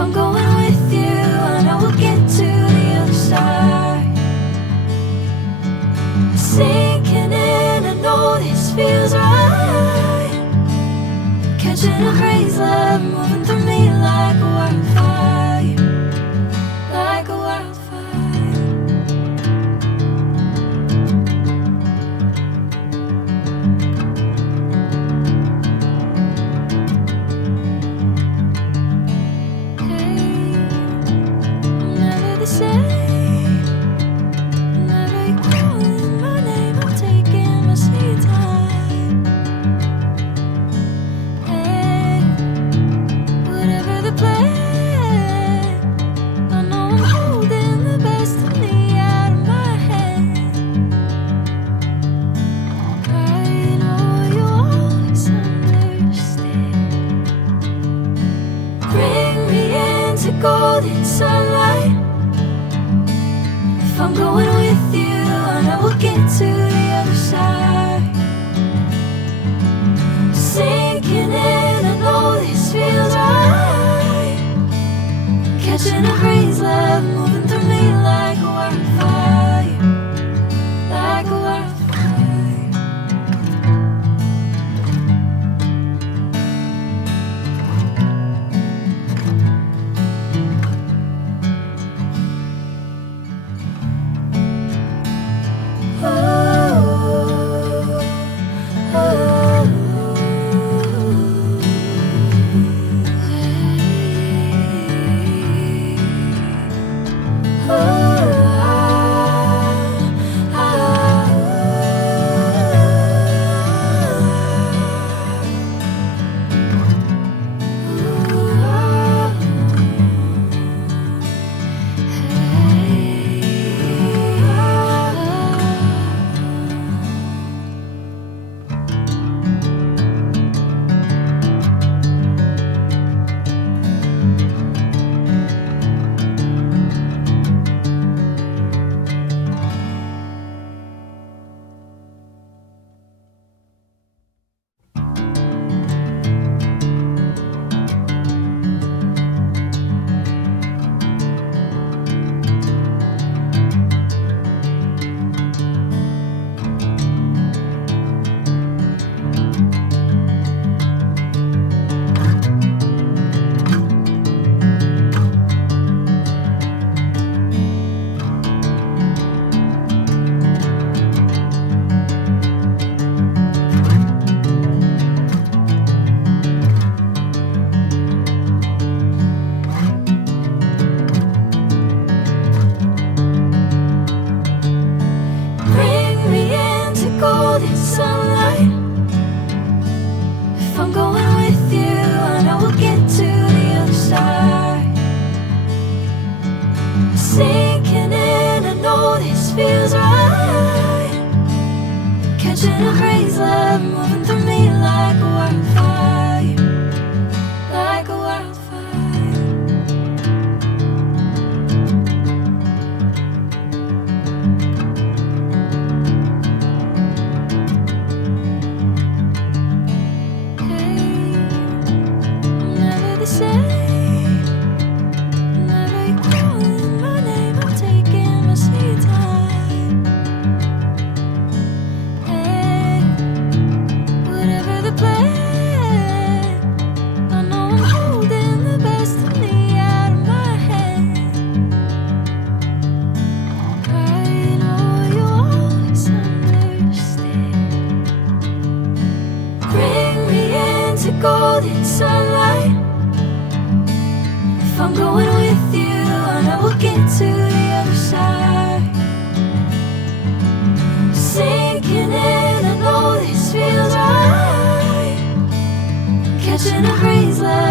I'm going with you, I know we'll get to the other side. Sinking in, I know this feels right. Catching a crazy love, moving through me like a wildfire, like a wildfire. Golden sunlight. If I'm going with you, I know we'll get to the other side. Sinking in, I know this feels right. Catching a crazy love, moving through me like a wildfire, like a wildfire. Golden sunlight. If I'm going with you, I know we'll get to the other side. Sinking in, I know this feels right. Catching a crazy love.